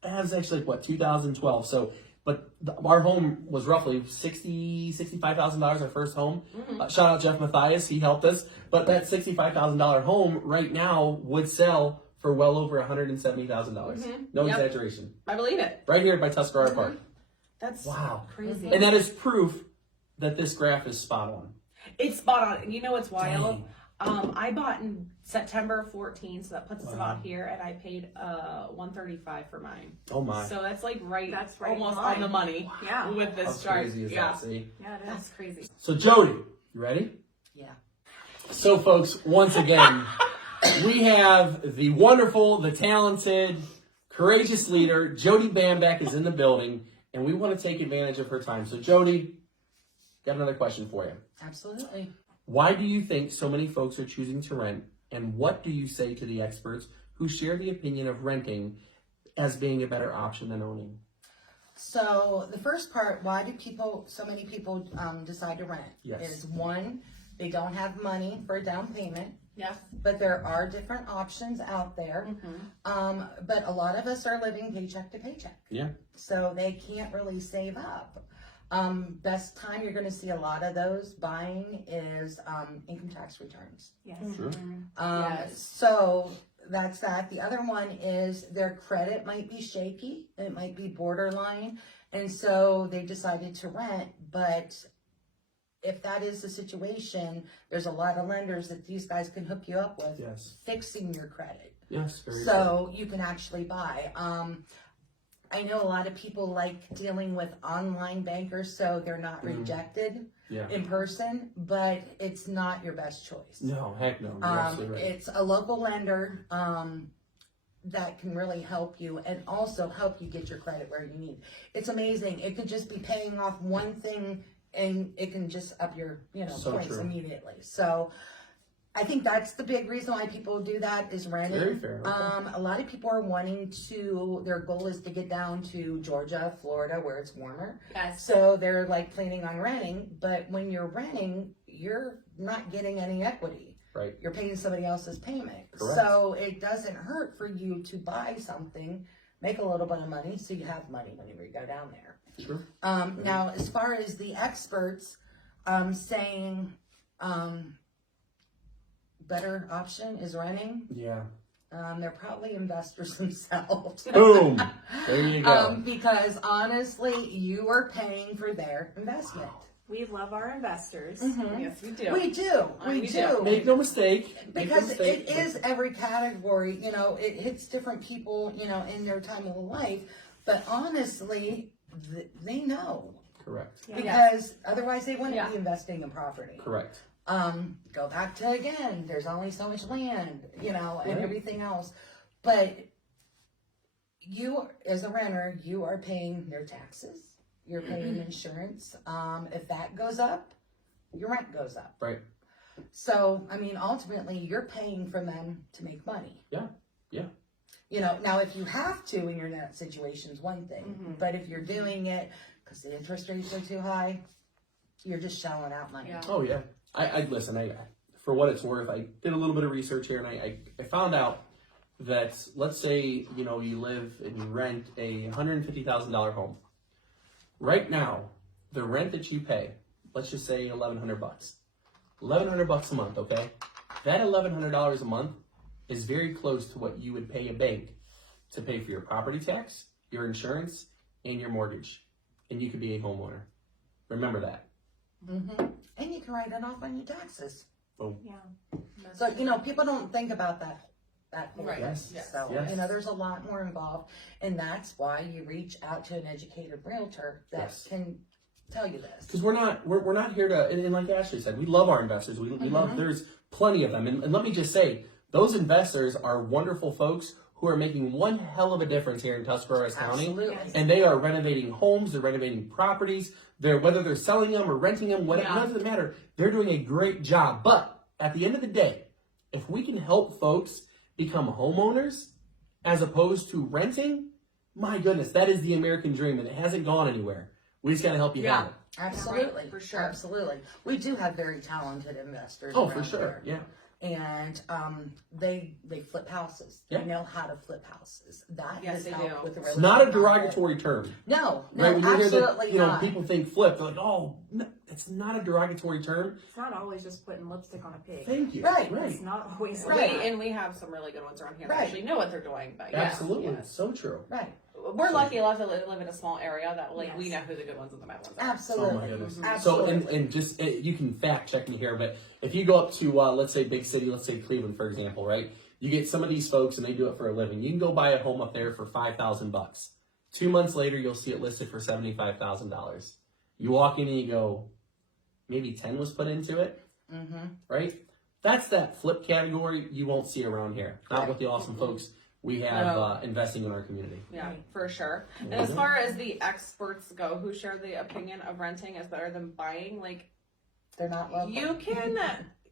that was actually, 2012. So, but our home was roughly $65,000, our first home. Shout out Jeff Mathias, he helped us. But that $65,000 home right now would sell for well over $170,000. No Yep. exaggeration. I believe it. Right here by Tuscarora Park. That's Wow. crazy. And that is proof that this graph is spot on. It's spot on. You know what's wild? Dang. I bought in September 14, so that puts us Wow. about here, and I paid $135 for mine. Oh my. So that's like That's right almost in on the line. money. Yeah. With this How chart. crazy is yeah. that? See? Yeah, it That's is. crazy. So Jodi, you ready? Yeah. So folks, once again, we have the wonderful, the talented, courageous leader, Jodi Bambeck is in the building, and we want to take advantage of her time. So Jodi, got another question for you. Absolutely. Why do you think so many folks are choosing to rent, and what do you say to the experts who share the opinion of renting as being a better option than owning? So the first part, why do so many people decide to rent? Yes. Is one, they don't have money for a down payment, Yeah. but there are different options out there. But a lot of us are living paycheck to paycheck. Yeah. So they can't really save up. Best time you're going to see a lot of those buying is income tax returns. Yes. Sure. Yes. So that's that. The other one is their credit might be shaky. It might be borderline. And so they decided to rent. But if that is the situation, there's a lot of lenders that these guys can hook you up with Yes. fixing your credit. Yes. Very So you can actually buy. I know a lot of people like dealing with online bankers, so they're not rejected Yeah. in person, but it's not your best choice. No, heck no. You're absolutely right. It's a local lender that can really help you and also help you get your credit where you need. It's amazing. It could just be paying off one thing and it can just up your So points true. immediately. So I think that's the big reason why people do that is renting. Very fair. Okay. A lot of people are wanting to, their goal is to get down to Georgia, Florida, where it's warmer. Yes. So they're like planning on renting, but when you're renting, you're not getting any equity. Right. You're paying somebody else's payment. Correct. So it doesn't hurt for you to buy something, make a little bit of money, so you have money whenever you go down there. Sure. Now, as far as the experts saying better option is renting, Yeah. they're probably investors themselves. Boom. There you go. Because honestly, you are paying for their investment. We love our investors. Yes, we do. We do. We We do. do. Make no mistake. Make no Because mistake. it is every category, it hits different people, in their time of life. But honestly, they know. Correct. Yeah. Because otherwise they wouldn't Yeah. be investing in property. Correct. Go back to again, there's only so much land, and Right. everything else. But you, as a renter, you are paying their taxes, you're paying insurance. If that goes up, your rent goes up. Right. So, ultimately, you're paying for them to make money. Yeah. Yeah. Now if you have to and you're in that situation is one thing, but if you're doing it because the interest rates are too high, you're just shelling out money. Yeah. Oh yeah. I listen. For what it's worth, I did a little bit of research here, and I found out that, let's say you live and you rent a $150,000 home. Right now, the rent that you pay, let's just say $1,100. $1,100 a month. Okay, that $1,100 a month is very close to what you would pay a bank to pay for your property tax, your insurance, and your mortgage, and you could be a homeowner. Remember that. And you can write it off on your taxes. Boom. Yeah. So, people don't think about that whole Right. thing. Yes. So, Yes. there's a lot more involved. And that's why you reach out to an educated realtor that Yes. can tell you this. Because we're not here to, and like Ashley said, we love our investors. We love, there's plenty of them. And let me just say, those investors are wonderful folks who are making one hell of a difference here in Tuscarawas County. Absolutely. And they are renovating homes, they're renovating properties, whether they're selling them or renting them, whatever, Yeah. it doesn't matter. They're doing a great job. But at the end of the day, if we can help folks become homeowners as opposed to renting, my goodness, that is the American dream, and it hasn't gone anywhere. We just got to help you Yeah. have it. Absolutely. Right, for sure. Absolutely. We do have very talented investors. Oh, for around sure. here. Yeah. And they flip houses. Yeah. They know how to flip houses. That Yes, has they helped do. with the real It's not a estate market. derogatory term. No, Right? When you hear absolutely that, not. people think flip, they're like, oh, no, it's not a derogatory term. It's not always just putting lipstick on a pig. Thank you. Right. It's not always like Right. that. And we have some really good ones around here that Right. actually know what they're doing. But yeah, Absolutely. yeah. So true. Right. We're lucky enough to live in a small area that we Yes. know who the good ones and the bad ones are. Absolutely. Oh my goodness. Absolutely. So and just you can fact check me here, but if you go up to let's say big city, let's say Cleveland for example, right? You get some of these folks and they do it for a living. You can go buy a home up there for $5,000. 2 months later, you'll see it listed for $75,000. You walk in and you go, maybe 10 was put into it, right? That's that flip category you won't see around here. Not with the awesome folks we have No. investing in our community. Yeah, for sure. And as far as the experts go, who share the opinion of renting is better than buying, like They're not local.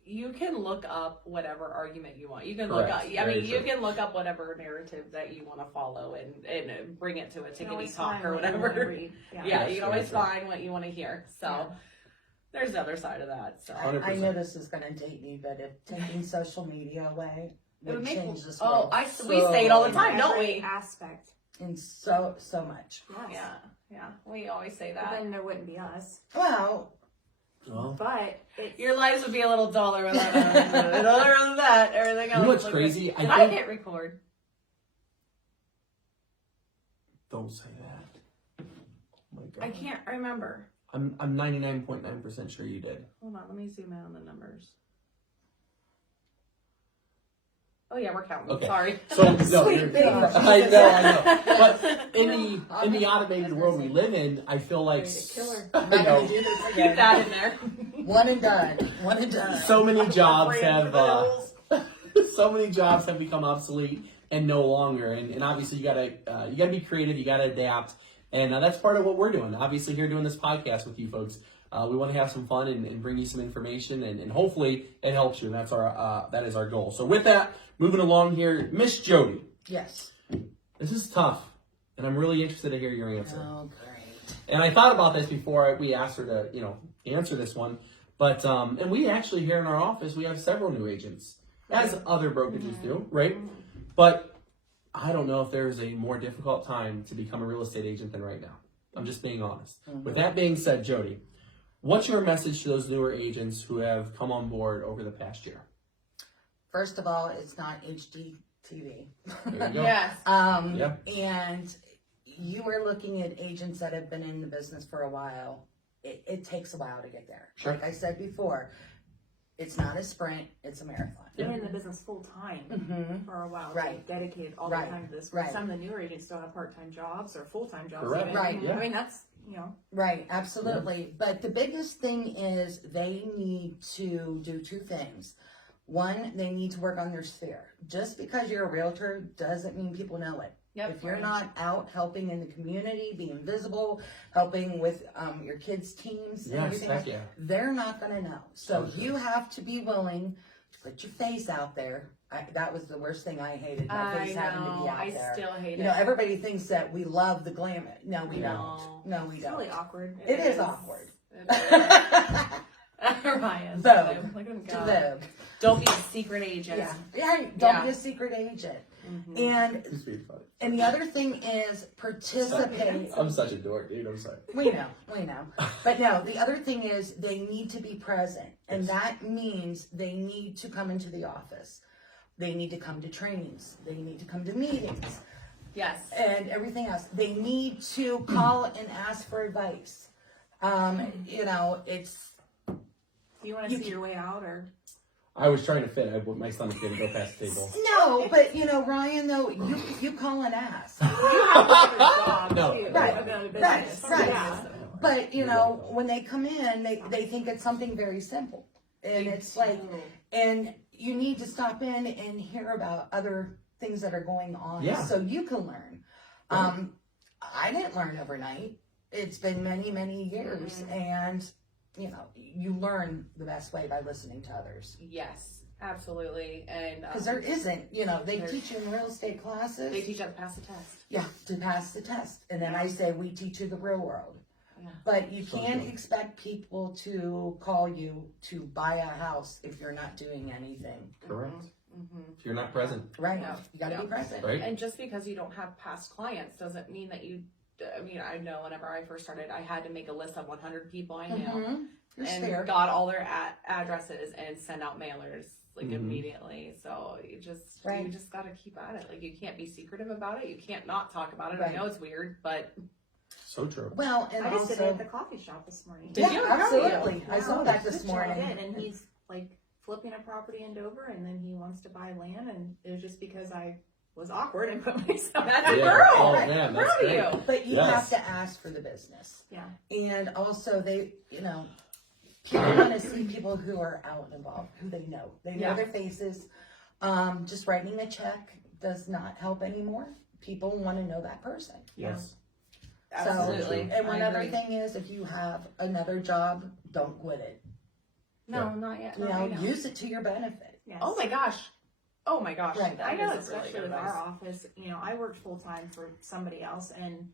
you can look up whatever argument you want. You can look Correct. up. Very You true. can look up whatever narrative that you want to follow and bring it to a You can tickety always talk find or what you wanna whatever. read. Yeah, Yes, you can very always true. find what you want to hear. So Yeah. there's the other side of that. So. I 100%. know this is going to date me, but if taking social media away It would make- change this oh, world we say it all the so time, much. don't Every we? aspect. in so much. Yes. Yeah, we always say But that. then there wouldn't be us. Well, Well, But it's Your lives would be a little duller without us. And other than that, everything else. You know what's is crazy? Did I I think- hit record? don't say that. Oh my God. I can't remember. I'm 99.9% sure you did. Hold on, let me zoom in on the numbers. Oh yeah, we're counting. Okay. Sorry. So no, Sweet you're- baby I Jesus. know. But in the automated world we live in, I feel like Ready to kill her. I I'm not know, going to do this Keep again. that in there. One and done. One and done. so many jobs Brand have rules. so many jobs have become obsolete and no longer. And obviously you gotta be creative, you gotta adapt, and that's part of what we're doing. Obviously here doing this podcast with you folks. We want to have some fun and bring you some information, and hopefully it helps you. And that is our goal. So with that, moving along here, Miss Jodi, Yes. this is tough, and I'm really interested to hear your answer. Oh, great. And I thought about this before we asked her to, answer this one. But and we actually here in our office we have several new agents, as other brokerages do, right? But I don't know if there's a more difficult time to become a real estate agent than right now. I'm just being honest. With that being said, Jodi, what's your message to those newer agents who have come on board over the past year? First of all, it's not HD TV. There you go. Yes. Yeah. And you are looking at agents that have been in the business for a while. it takes a while to get there. Sure. Like I said before, it's not a sprint, it's a marathon. Been in the business full time Mm-hmm. for a while. Right. Dedicated all Right. the time to this. Right. Some of the newer agents still have part-time jobs or full-time jobs. Correct. Even. Right. Yeah. I mean, that's, Right, absolutely. But the biggest thing is they need to do two things. One, they need to work on their sphere. Just because you're a realtor doesn't mean people know it. Yep. If you're not out helping in the community, being visible, helping with your kids' teams and Yes, everything heck else, yeah. they're not going to know. So Okay. you have to be willing to put your face out there. That was the worst thing I hated, my I face having to know. be out I there. still hate You it. know, everybody thinks that we love the glamour. No, we No. don't. No, we it's don't. really awkward. It is awkward. Ryan. Vogue. Look at him To go. live. Don't be a secret agent. Yeah, don't Yeah. be a secret agent. Mhm. And It's being funny. the other thing is participate. I'm such a dork, dude. I'm sorry. We know. But no, the other thing is they need to be present. And Yes. that means they need to come into the office. They need to come to trainings. They need to come to meetings Yes. and everything else. They need to call and ask for advice. You know, it's, Do you want to see your way out or? I was trying to fit. My stomach didn't go past the table. no, but you know, Ryan, though, you call and ask. You have another job No. too. Right. Another Right, business. right. Yeah. But you know, when they come in, they think it's something very simple, and it's like, and you need to stop in and hear about other things that are going on, Yeah. so you can learn. I didn't learn overnight. It's been many, many years, and you know, you learn the best way by listening to others. Yes. Absolutely. And Because there isn't, you know, they There- teach you in real estate classes. they teach you how to pass the test. Yeah, to pass the test. And then I say we teach you the real world. Yeah. But you So can't good. expect people to call you to buy a house if you're not doing anything. Correct. Mm-hmm. If you're not present, Right? Yeah. You gotta be Yeah. present. right? And just because you don't have past clients doesn't mean that you. I mean, I know whenever I first started, I had to make a list of 100 people I knew Mhm. You're and fair. got all their addresses and send out mailers like Mhm. immediately. So you just Right. got to keep at it. Like you can't be secretive about it. You can't not talk about it. Right. I know it's weird, but So true. Well, and I just did it also, at the coffee shop this morning. Did yeah, you? How are absolutely. I Yeah, saw that good this job. morning. I did, and he's like flipping a property in Dover, and then he wants to buy land, and it was just because I was awkward and put myself. that's a Yeah. girl. Oh, Right. man, Proud that's of great. you. But you Yes. have to ask for the business. Yeah. And also they, you know, people want to see people who are out and involved, who they know. They know Yeah. their faces. Just writing a check does not help anymore. People want to know that person. Yes. Absolutely. And one I other agree. thing is, if you have another job, don't quit it. No, not yet. You Not know, right now. use it to your benefit. Yes. Oh my gosh. Oh my gosh. Right. That I know, is a really especially good with our advice. office. You know, I worked full time for somebody else, and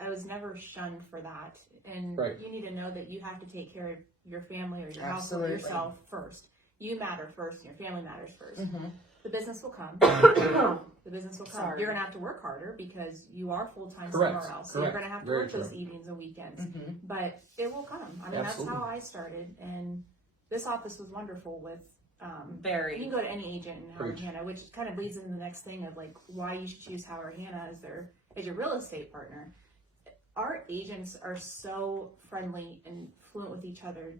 I was never shunned for that. And Right. you need to know that you have to take care of your family or your house or Absolutely. yourself first. You matter first, and your family matters 1st. Mhm. The business will come. The business will come. Sorry. You're gonna have to work harder because you are full time Correct. somewhere else. So you're Correct. gonna have to Very work those true. evenings and weekends. Mhm. But it will come. I mean, Absolutely. that's how I started, and this office was wonderful with. You Very. can go to any agent in Howard Preach. Hanna, which kind of leads into the next thing of like why you should choose Howard Hanna as your real estate partner. Our agents are so friendly and fluent with each other.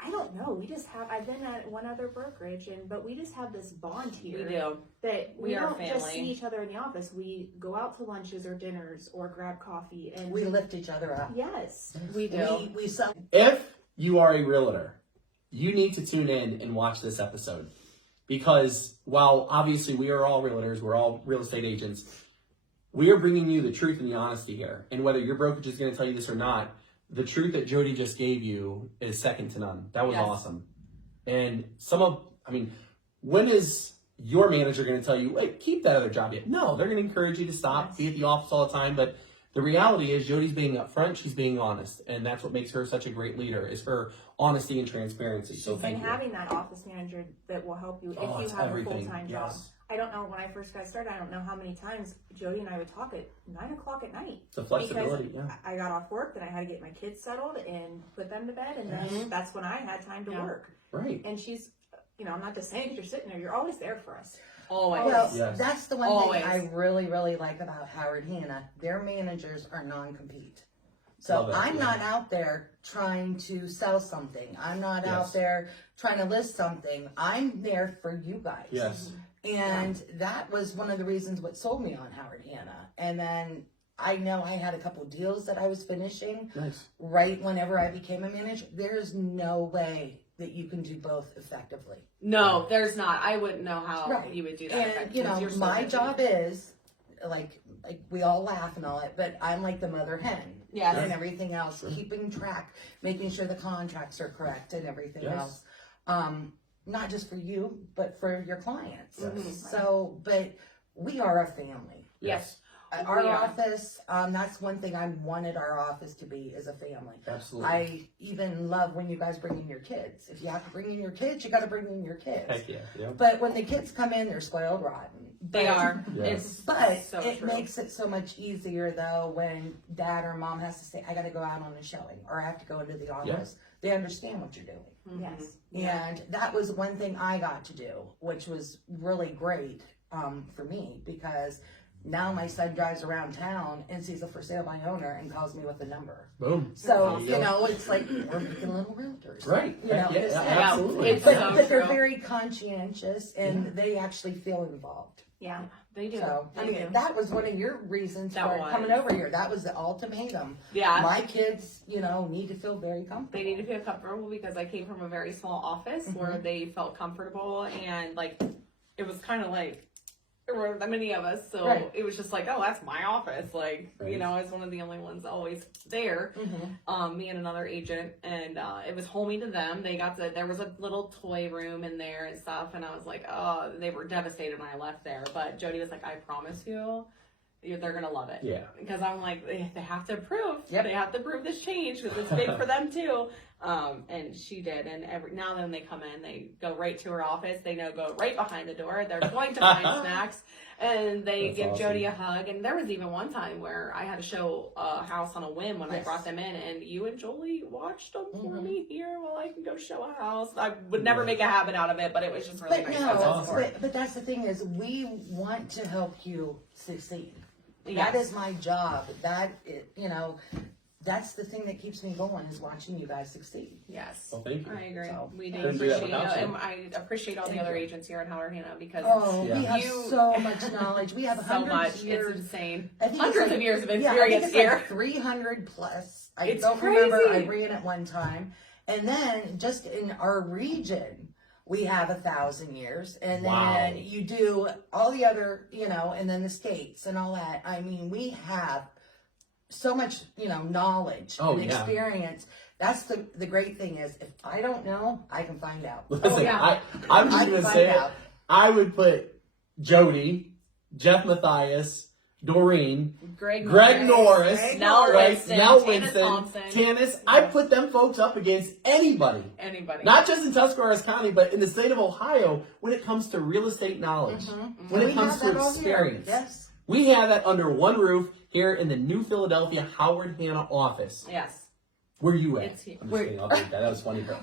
I don't know. We just have. I've been at one other brokerage, but we just have this bond here. We do. That we We are don't just family. see each other in the office. We go out to lunches or dinners or grab coffee, and We lift each other up. yes, We do. We sell. If you are a realtor, you need to tune in and watch this episode. Because while obviously we are all realtors, we're all real estate agents, we are bringing you the truth and the honesty here. And whether your brokerage is going to tell you this or not, the truth that Jodi just gave you is second to none. That was Yes. awesome. And when is your manager going to tell you, wait, keep that other job yet? No, they're going to encourage you to stop, be at the office all the time. But the reality is Jodi's being upfront, she's being honest. And that's what makes her such a great leader, is her honesty and transparency. So thank and you. having that office manager that will help you if Oh, you it's have everything. a full time job. Yes. I don't know, when I first got started, I don't know how many times Jodi and I would talk at 9 o'clock at night. The flexibility, Because yeah. I got off work, then I had to get my kids settled and put them to bed, and then that's when I had time to Yeah. work. Right. And she's, I'm not just saying 'cause you're sitting there, you're always there for us. Always. Well, Yes. that's the one Always. thing I really, really like about Howard Hanna. Their managers are non-compete. So Love it, I'm yeah. not out there trying to sell something. I'm not Yes. out there trying to list something. I'm there for you guys. Yes. And that was one of the reasons what sold me on Howard Hanna. And then I know I had a couple deals that I was finishing Nice. right whenever I became a manager. There's no way that you can do both effectively. No, there's not. I wouldn't know how Right. you would do that. And effectively. you know, You're so my busy. job is like we all laugh and all that, but I'm like the mother hen. Yes. And everything else, keeping track, making sure the contracts are correct and everything Yes. else. Not just for you, but for your clients. Yes. So, but we are a family. Yes. Our We are. office, that's one thing I wanted our office to be, is a family. Absolutely. I even love when you guys bring in your kids. If you have to bring in your kids, you got to bring in your kids. Heck yeah. Yeah. But when the kids come in, they're spoiled rotten. They But- are. Yes. It's But so it true. makes it so much easier though when dad or mom has to say, I got to go out on a showing or I have to go into the office. They understand what you're doing. Mhm. Yes. And that was one thing I got to do, which was really great for me, because now my son drives around town and sees a for sale by owner and calls me with the number. Boom. So, There you you go. know, it's like we're making little realtors. Right. You know, Heck yeah, it's- absolutely. it's But, so but they're true. very conscientious and they actually feel involved. Yeah. They do. So, I They mean, do. that was one of your reasons That for was. coming over here. That was the ultimatum. Yeah. My kids, you know, need to feel very comfortable. They need to feel comfortable because I came from a very small office where they felt comfortable and like it was kind of like there weren't that many of us, so Right. it was just like, oh, that's my office. Like, Right. you know, I was one of the only ones always there. Me and another agent, and it was homey to them. They got to there was a little toy room in there and stuff, and I was like, oh, they were devastated when I left there. But Jodi was like, I promise you, they're gonna love it. Yeah. Because I'm like, they have to prove. Yep. They have to prove this change because it's big for them too. And she did. And every now and then they come in, they go right to her office. They go right behind the door. They're going to find snacks, and they That's give awesome. Jodi a hug. And there was even one time where I had to show a house on a whim when I Yes. brought them in, and you and Jolie watched them for Mhm. me here while I can go show a house. I would never make a habit out of it, but it was just really But nice. no, to have that awesome. support. but that's the thing is we want to help you succeed. Yes. That is my job. You know, that's the thing that keeps me going is watching you guys succeed. Yes. Well, thank you. I agree. So, We do Couldn't do that appreciate without you. and I appreciate all the Thank other you. agents here at Howard Hanna because Oh, Yeah. we have You- so much knowledge. We have so hundreds much. of years. It's insane. I think it's Hundreds like- of years of Yeah, I think experience it's here. like 300 plus. I It's don't remember. I crazy. ran at one time. And then just in our region, we have 1,000 years. And then Wow. you do all the other, you know, and then the states and all that. I mean, we have so much, you know, knowledge Oh, and yeah. experience. That's the great thing is if I don't know, I can find out. Listen, yeah. I'm just I gonna can find say it. out. I would put Jodi, Jeff Matthias, Doreen, Greg Norris, Nell right? Winston, Nell Tannis Winston, Thompson. Tannis. I put them folks up against anybody. Anybody. Not just in Tuscarawas County, but in the state of Ohio when it comes to real estate knowledge, when We it comes have to that all here. experience. Yes. We have that under one roof here in the New Philadelphia Howard Hanna office. Yes. Where you at? It's here. I'm just kidding. I'll take that. That was funny, bro.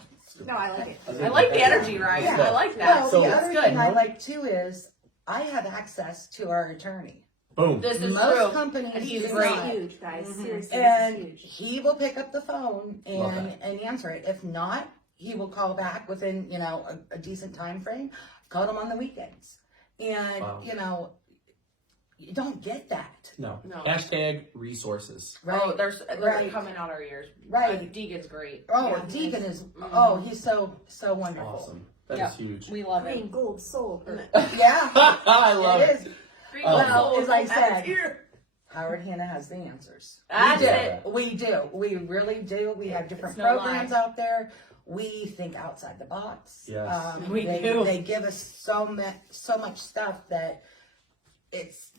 No, I like it. I like the energy, right? Yeah. I like that. Well, So- the That's other good. thing I like too is I have access to our attorney. Boom. This is Most true. companies And he's do great. not. Huge, guys. Mhm. Seriously, And this is huge. he will pick up the phone Love and answer it. If not, he will call back within, you know, a decent time frame. Call him on the weekends. And, Wow. you know, you don't get that. No. No. Hashtag resources. Right. Oh, they're Right. coming out our ears. Right. Deegan's great. Oh, Yeah. Deacon is, Mhm. oh, he's so wonderful. Awesome. That is Yeah. huge. We love Green, it. gold, soul. Or, Yeah, I love it. is. Green Well, gold, as I gold, said, here. Howard Hanna has the answers. That's we do. it. We do. We really do. We have different It's no programs lie. out there. We think outside the box. Yes. We they, do. They give us so much stuff that it's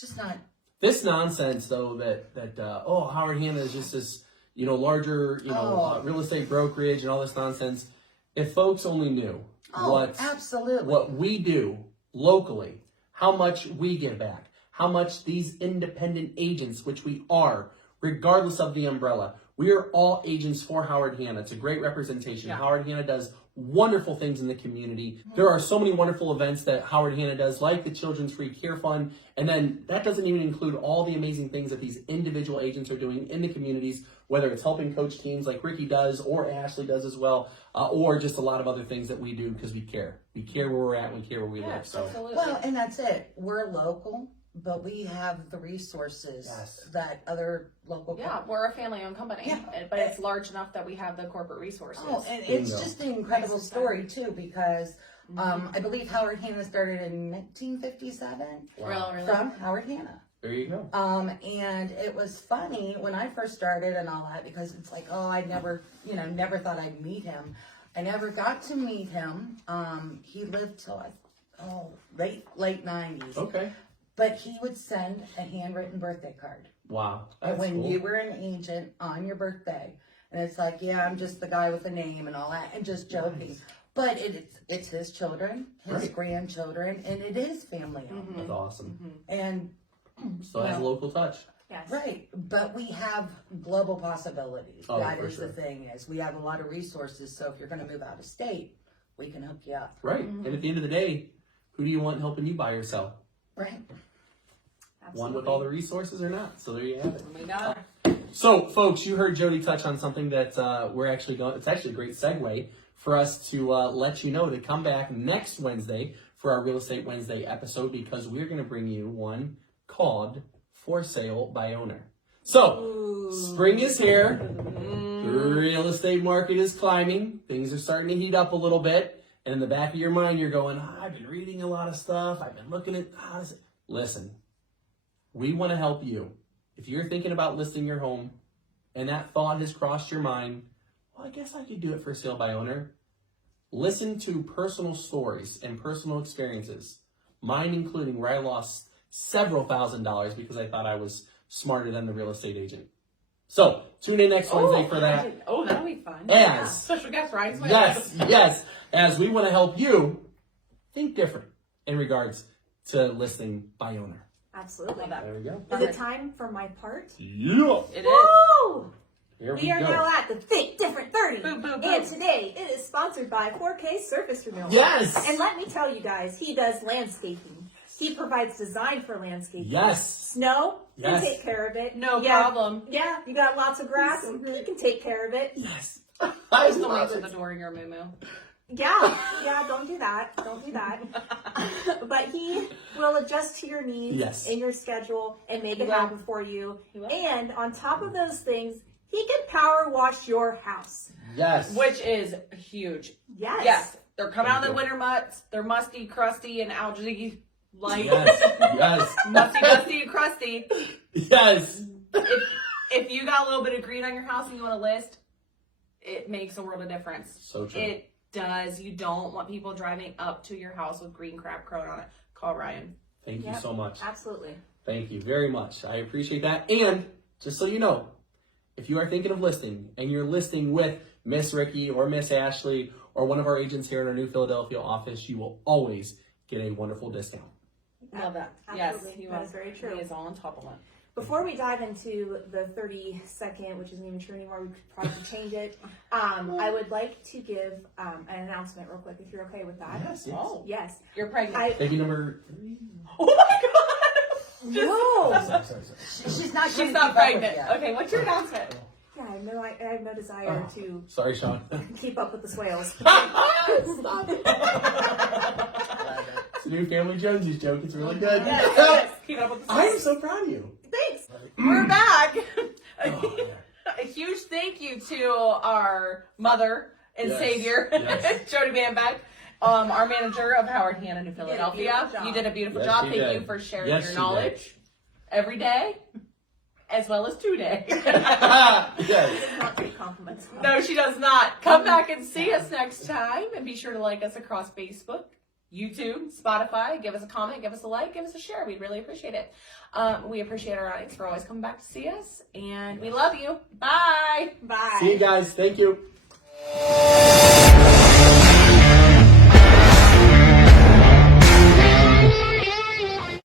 just not. This nonsense, though, that Howard Hanna is just this, larger, real estate brokerage and all this nonsense. If folks only knew Absolutely. what we do locally, how much we give back, how much these independent agents, which we are, regardless of the umbrella, we are all agents for Howard Hanna. It's a great representation. Yeah. Howard Hanna does wonderful things in the community. There are so many wonderful events that Howard Hanna does, like the Children's Free Care Fund. And then that doesn't even include all the amazing things that these individual agents are doing in the communities, whether it's helping coach teams like Ricky does or Ashley does as well, or just a lot of other things that we do because we care. We care where we're at, we care where we live. So. Absolutely. Well, and that's it. We're local, but we have the resources that other local. Yeah, we're a family-owned company, Yeah. but it's large enough that we have the corporate resources. Oh, and it's just an incredible story too, because I believe Howard Hanna started in 1957 Really? from Howard Hanna. There you go. And it was funny when I first started and all that, because it's like, oh, I never thought I'd meet him. I never got to meet him. He lived till late 90s. Okay. But he would send a handwritten birthday card. Wow. That's when cool. you were an agent on your birthday. And it's like, yeah, I'm just the guy with a name and all that, and just joking. Nice. But it's his children, his grandchildren, and it is family owned. That's awesome. And Still has a local touch. Yes. right, but we have global possibilities. Oh, That for is sure. the thing, is we have a lot of resources. So if you're going to move out of state, we can hook you up. Right. And at the end of the day, who do you want helping you buy or sell? Right. One with all the resources or not? So there you have it. We got So, folks, you heard Jodi touch on something that we're actually going. It's actually a great segue for us to let you know to come back next Wednesday for our Real Estate Wednesday episode, because we're going to bring you one called For Sale by Owner. So, spring is here. The real estate market is climbing. Things are starting to heat up a little bit. And in the back of your mind, you're going, I've been reading a lot of stuff. I've been looking at how does it. Listen, we want to help you. If you're thinking about listing your home and that thought has crossed your mind, well, I guess I could do it for sale by owner. Listen to personal stories and personal experiences, mine including where I lost several $1,000s because I thought I was smarter than the real estate agent. So tune in next Wednesday for that. that'll be fun. As Special guest, right? yes, as we want to help you think different in regards to listing by owner. Absolutely. Love that. There we go. Is it time for my part? Yeah. It is. Woo! Here We are go. now at the Think Different 30. Boom, boom, boom. And today it is sponsored by 4K Surface Renewal. Yes. And let me tell you guys, he does landscaping. He provides design for landscaping. Yes. Snow, Yes. can take care of it. No Yeah, problem. Yeah, you got lots of grass, he can take care of it. Yes. I I still love answer it. the door in your moo. Yeah, don't do that. Don't do that. But he will adjust to your needs Yes. and your schedule and make He it will. happen for you. He will. And on top of those things, he can power wash your house. Yes. Which is huge. Yes. Yes. They're coming out of the Thank you. winter mutts. They're musty, crusty, and algae like Yes. Yes. musty, dusty, and crusty. Yes. If you got a little bit of green on your house and you want to list, it makes a world of difference. So true. It does. You don't want people driving up to your house with green crap growing on it. Call Ryan. Thank you Yep. so much. Absolutely. Thank you very much. I appreciate that. And just so you know, if you are thinking of listing and you're listing with Miss Ricky or Miss Ashley or one of our agents here in our New Philadelphia office, you will always get a wonderful discount. Love that. Absolutely. Yes, he That was. is very true. He is all on top of it. Before we dive into the 30-second, which isn't even true anymore, we could probably change it. I would like to give an announcement real quick, if you're okay with that. Yes, yes. Oh, Yes. you're pregnant. I Baby number 3. Oh my god! no. Sorry. She's not. She's gonna not keep up with pregnant. you. Okay, what's your announcement? Yeah, I have no desire to Sorry, Sean. keep up with the swales. Stop it. It's a new Family Jonesy's joke. It's really good. Yes. Keep up with the I am so proud of you. Thanks. We're back. Oh, yeah. A huge thank you to our mother and Yes. savior, Yes. Jodi Bambeck, our manager of Howard Hanna, New did a Philadelphia. beautiful job. You did a beautiful Yes, job. she Thank did. you for sharing Yes, your she knowledge every day, as well as today. Yes. Not take compliments. No, she does not. Come back and see us next time, and be sure to like us across Facebook, YouTube, Spotify. Give us a comment, give us a like, give us a share. We'd really appreciate it. We appreciate our audience for always coming back to see us, and we love you. Bye. Bye. See you guys. Thank you.